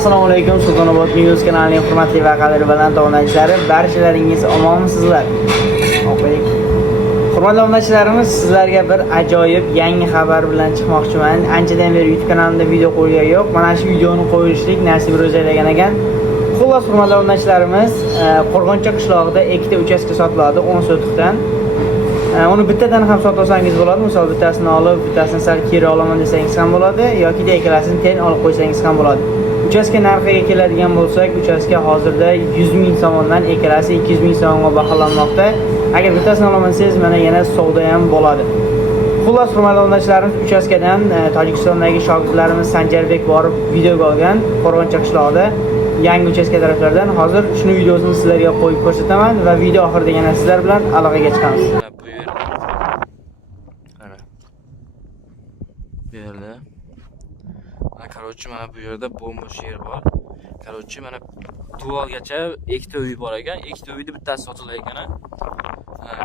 Assalomu alaykum, Sultonobod News kanalining hurmatli va qadrli obunachilar, barchalaringiz omonmisizlar? Hurmatli obunachilarimiz, sizlarga bir ajoyib yangi xabar bilan chiqmoqchiman. Anchadan beri YouTube kanalimda video qo'ygan yo'q. Mana shu videoni qo'yishlik nasib ro'zalagan ekan. Xullas, hurmatli obunachilarimiz, Qo'rg'oncha qishlog'ida ikkita uchastka sotiladi 10 sotiqdan. Uni bittadan ham sotib olsangiz bo'ladi. Misol bittasini olib, bittasini sal keri olaman desangiz ham bo'ladi yoki ikkalasini teng olib qo'ysangiz ham bo'ladi. Uchastka narxiga keladigan bo'lsak, uchastka hozirda 100 ming so'mdan ikkalasi 200 ming so'mga baholanmoqda. Agar bittasini olaman desangiz, mana yana savdo ham bo'ladi. Xullas, hurmatli obunachilarimiz, uchastkadan Tojikistondagi shogirdlarimiz Sanjarbek borib videoga olgan Qo'rg'oncha qishlog'ida yangi uchastka taraflardan. Hozir shuni videosini sizlarga qo'yib ko'rsataman va video oxirida yana sizlar bilan aloqaga chiqamiz. Bu yerda Короче, mana bu yerda bo'm-bo'sh yer bor. Короче, mana dualgacha ikkita uy bor ekan. Ikkita uyda bittasi sotilar ekan.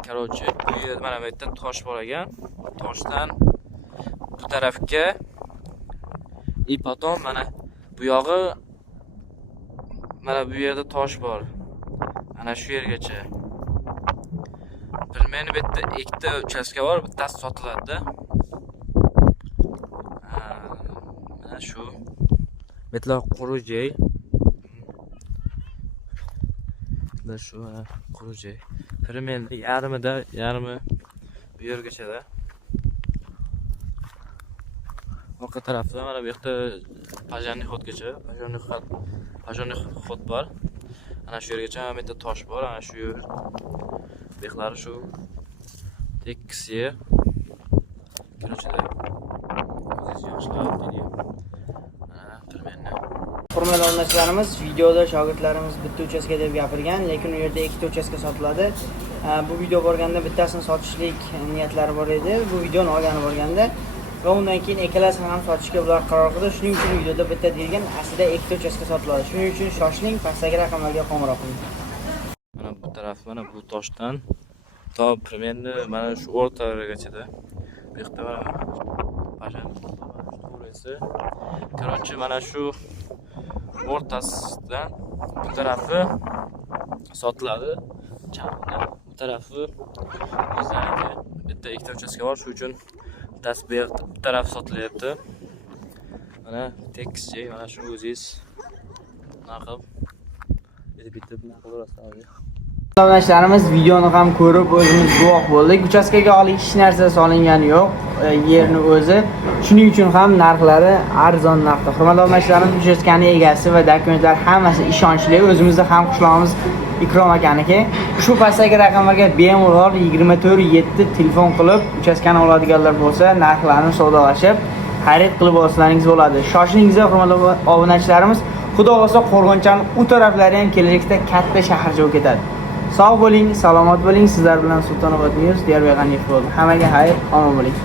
Короче, bu yerda mana bu yerda tosh bor ekan. Toshdan bu tarafga и потом mana bu yog'i mana bu yerda tosh bor. Mana shu yergacha. Bilmayman, bu yerda ikkita uchastka bor, bittasi sotiladi. Shu betlar qurujay. Da shu qurujay. Примерно yarmi bu yergacha-da. Orqa tarafda mana bu yerda pajanli xodgacha, pajanli xod bor. Ana shu yergacha mana bu yerda tosh bor, ana shu yer. Beklari shu tekis yer. Короче-da. Hurmatli obunachilarimiz, videoda shogirdlarimiz bitta uchastka deb gapirgan, lekin u yerda ikkita uchastka sotiladi. Bu video borganda bittasini sotishlik niyatlari bor edi. Bu videoni olgani borganda va undan keyin ikkalasini ham sotishga ular qaror qildi. Shuning uchun videoda bitta deyilgan, aslida ikkita uchastka sotiladi. Shuning uchun shoshiling, pastdagi raqamlarga qo'ng'iroq qiling. Mana bu taraf, mana bu toshdan to примерно mana shu o'rtagacha-da. Bu yerda mana Короче, mana shu o'rtasidan bu tarafi sotiladi. Bu tarafi o'zlariga bitta ikkita uchastka bor, shuning uchun tasbih bu taraf sotilyapti. Mana tekischa, mana shu o'zingiz naqib bitib naqib Obunachilarimiz videoni ham ko'rib o'zimiz guvoh bo'ldik. Uchastkaga hech narsa solingani yo'q, yerni o'zi. Shuning uchun ham narxlari arzon narxda. Hurmatli obunachilarimiz, uchastkaning egasi va dokumentlar hammasi ishonchli. O'zimizda ham qishlog'imiz Ikrom akaniki. Shu pastdagi raqamlarga bemalol 24/7 telefon qilib, uchastkani oladiganlar bo'lsa, narxlarni savdolashib, xarid qilib olsangiz bo'ladi. Shoshilingizlar, hurmatli obunachilarimiz. Xudo xolasa Qo'rg'onchaning u taraflari ham kelajakda katta shaharga o'tib ketadi. Sog' bo'ling, salomat bo'ling. Sizlar bilan Sultonobod News, Diyarbakir bo'ldi. Hammaga xayr, omon bo'ling.